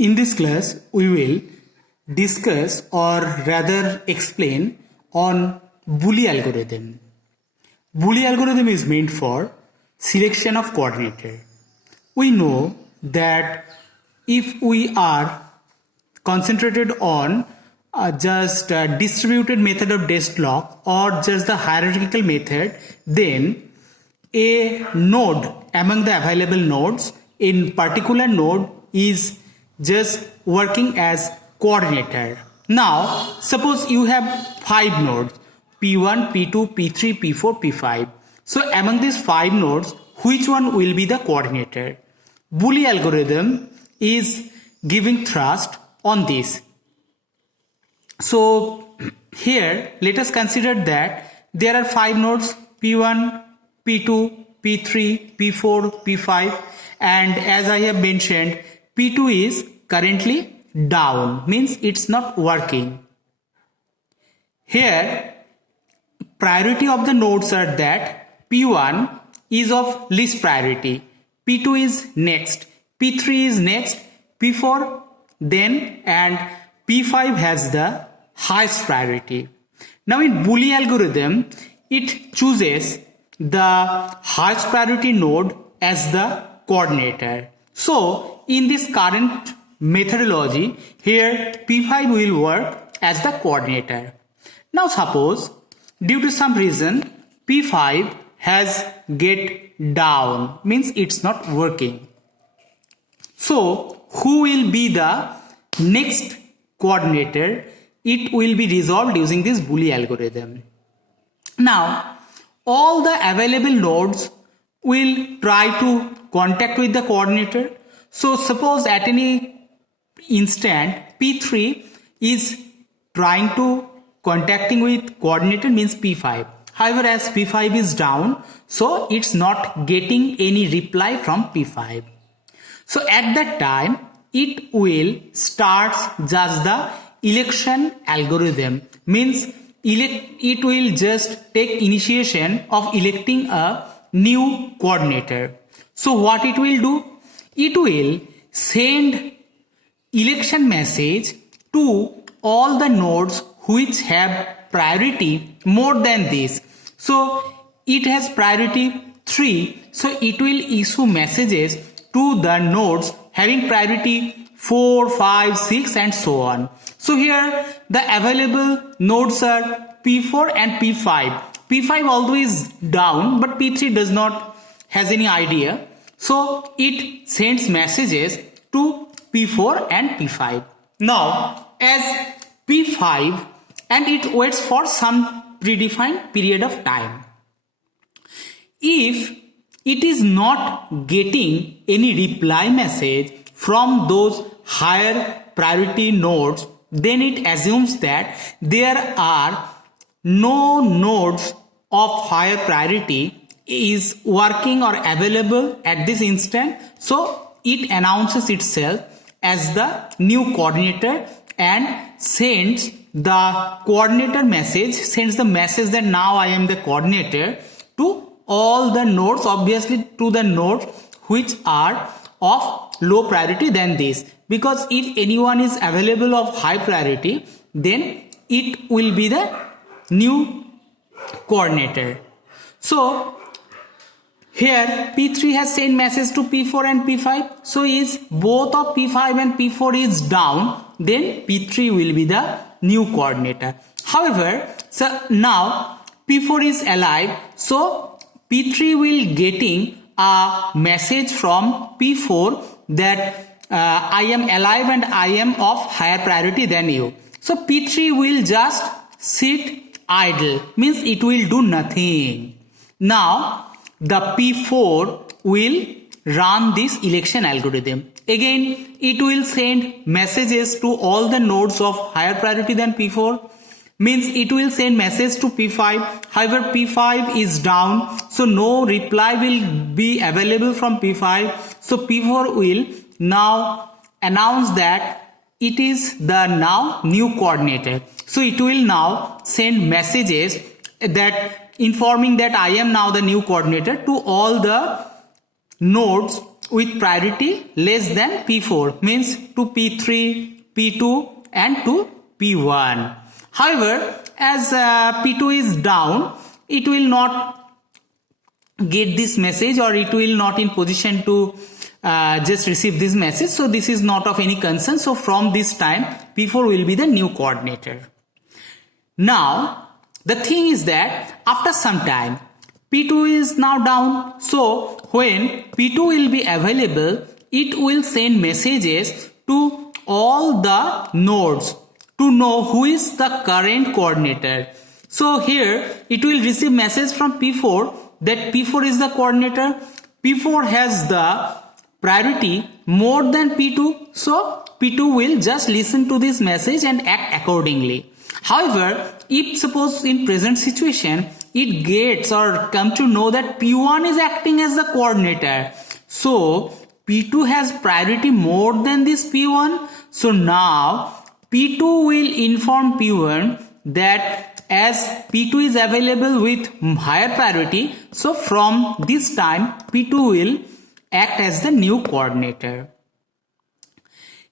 In this class, we will discuss or rather explain on Boole algorithm. Boole algorithm is meant for selection of coordinator. We know that if we are concentrated on just distributed method of Desclok or just the hierarchical method, then a node among the available nodes in particular node is just working as coordinator. Now suppose you have 5 nodes P1, P2, P3, P4, P5. So among these 5 nodes, which one will be the coordinator? Boole algorithm is giving thrust on this. So here let us consider that there are 5 nodes P1, P2, P3, P4, P5, and as I have mentioned, P2 is currently down, means it's not working. Here priority of the nodes are that P1 is of least priority, P2 is next, P3 is next, P4 then, and P5 has the highest priority. Now in Boole algorithm, it chooses the highest priority node as the coordinator. So in this current methodology, here P5 will work as the coordinator. Now suppose due to some reason P5 has get down, means it's not working. So who will be the next coordinator? It will be resolved using this Boole algorithm. Now all the available nodes will try to contact with the coordinator. So suppose at any instant P3 is trying to contacting with coordinator, means P5. However, as P5 is down, so it's not getting any reply from P5. So at that time it will start just the election algorithm, means it will just take initiation of electing a new coordinator. So what it will do? It will send election message to all the nodes which have priority more than this. So it has priority 3, so it will issue messages to the nodes having priority 4, 5, 6 and so on. So here the available nodes are P4 and P5. P5 always down, but P3 does not has any idea. So it sends messages to P4 and P5. Now as P5, and it waits for some predefined period of time. If it is not getting any reply message from those higher priority nodes, then it assumes that there are no nodes of higher priority is working or available at this instant. So it announces itself as the new coordinator and sends the coordinator message, sends the message that now I am the coordinator to all the nodes, obviously to the nodes which are of low priority than this, because if anyone is available of high priority, then it will be the new coordinator. So here P3 has sent message to P4 and P5. So is both of P5 and P4 is down, then P3 will be the new coordinator. However, so now P4 is alive, so P3 will getting a message from P4 that I am alive and I am of higher priority than you. So P3 will just sit idle, means it will do nothing. Now the P4 will run this election algorithm. Again it will send messages to all the nodes of higher priority than P4, means it will send message to P5. However, P5 is down, so no reply will be available from P5. So P4 will now announce that it is the now new coordinator. So it will now send messages that informing that I am now the new coordinator to all the nodes with priority less than P4, means to P3, P2 and to P1. However, as P2 is down, it will not get this message, or it will not in position to just receive this message. So this is not of any concern. So from this time, P4 will be the new coordinator. Now, the thing is that after some time, P2 is now down. So when P2 will be available, it will send messages to all the nodes to know who is the current coordinator. So here it will receive message from P4 that P4 is the coordinator. P4 has the priority more than P2. So P2 will just listen to this message and act accordingly. However, if suppose in present situation it gets or come to know that P1 is acting as the coordinator, so P2 has priority more than this P1. So now P2 will inform P1 that as P2 is available with higher priority, so from this time P2 will act as the new coordinator.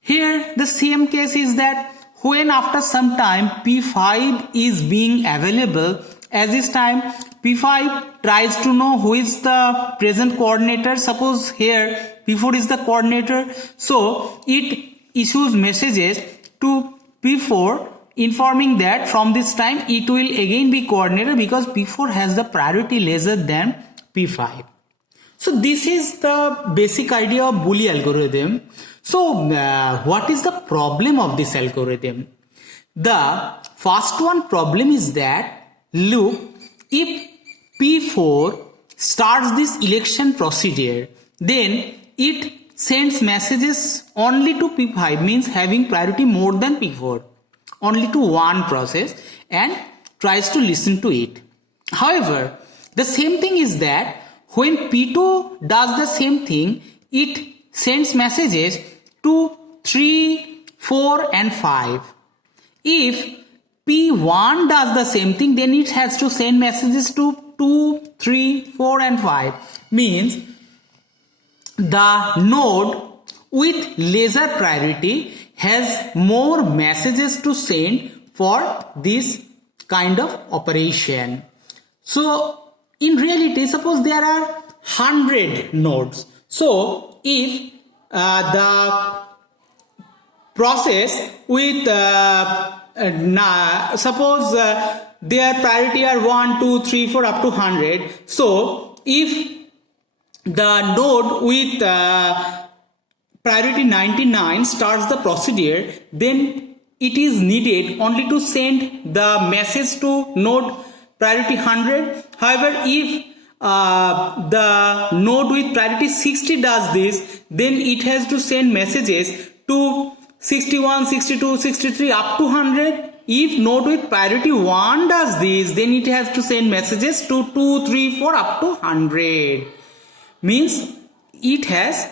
Here the same case is that when after some time P5 is being available, at this time P5 tries to know who is the present coordinator. Suppose here P4 is the coordinator, so it issues messages to P4 informing that from this time it will again be coordinator because P4 has the priority lesser than P5. So this is the basic idea of Boole algorithm. So what is the problem of this algorithm? The first one problem is that, look, if P4 starts this election procedure, then it sends messages only to P5, means having priority more than P4, only to one process, and tries to listen to it. However, the same thing is that when P2 does the same thing, it sends messages to 3, 4 and 5. If P1 does the same thing, then it has to send messages to 2, 3, 4 and 5. Means the node with lesser priority has more messages to send for this kind of operation. So in reality, suppose there are 100 nodes. So if the process with suppose their priority are 1, 2, 3, 4 up to 100. So if the node with priority 99 starts the procedure, then it is needed only to send the message to node priority 100. However, if the node with priority 60 does this, then it has to send messages to 61, 62, 63 up to 100. If node with priority 1 does this, then it has to send messages to 2, 3, 4 up to 100. Means it has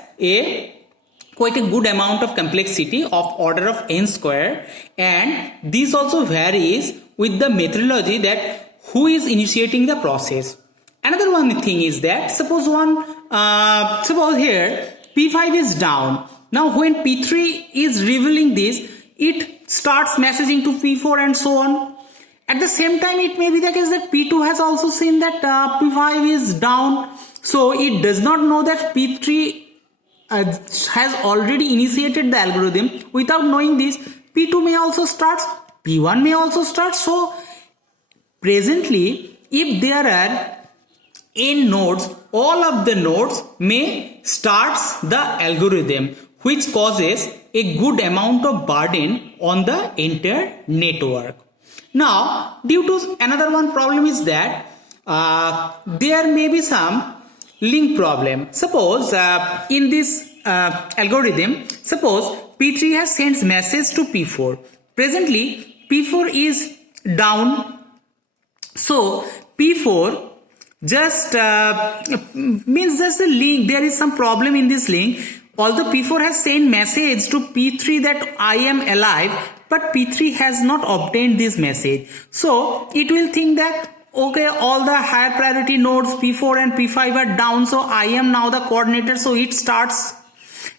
quite a good amount of complexity of order of n square, and this also varies with the methodology that who is initiating the process. Another one thing is that suppose here P5 is down. Now when P3 is revealing this, it starts messaging to P4 and so on. At the same time, it may be the case that P2 has also seen that P5 is down. So it does not know that P3 has already initiated the algorithm. Without knowing this, P2 may also start, P1 may also start. So presently, if there are n nodes, all of the nodes may start the algorithm, which causes a good amount of burden on the entire network. Now, due to another one problem is that there may be some link problem. Suppose in this algorithm, suppose P3 has sent message to P4. Presently, P4 is down. So P4 just means just the link. There is some problem in this link. Although P4 has sent message to P3 that I am alive, but P3 has not obtained this message. So it will think that okay, all the higher priority nodes P4 and P5 are down, so I am now the coordinator, so it starts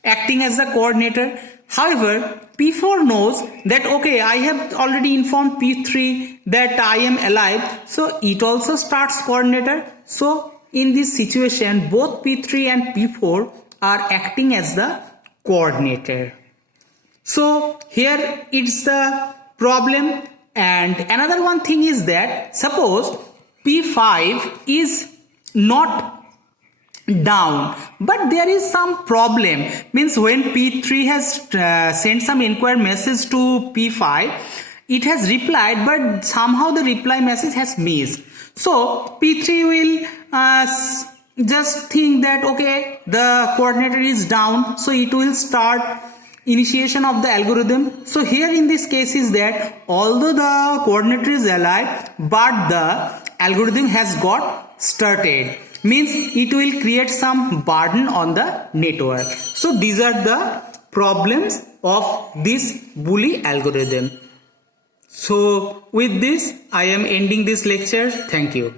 acting as the coordinator. However, P4 knows that okay, I have already informed P3 that I am alive, so it also starts coordinator. So in this situation, both P3 and P4 are acting as the coordinator. So here it's the problem. And another one thing is that suppose P5 is not down, but there is some problem, means when P3 has sent some inquiry message to P5, it has replied, but somehow the reply message has missed. So P3 will just think that okay, the coordinator is down, so it will start initiation of the algorithm. So here in this case is that although the coordinator is alive, but the algorithm has got started, means it will create some burden on the network. So these are the problems of this bully algorithm. So with this I am ending this lecture. Thank you.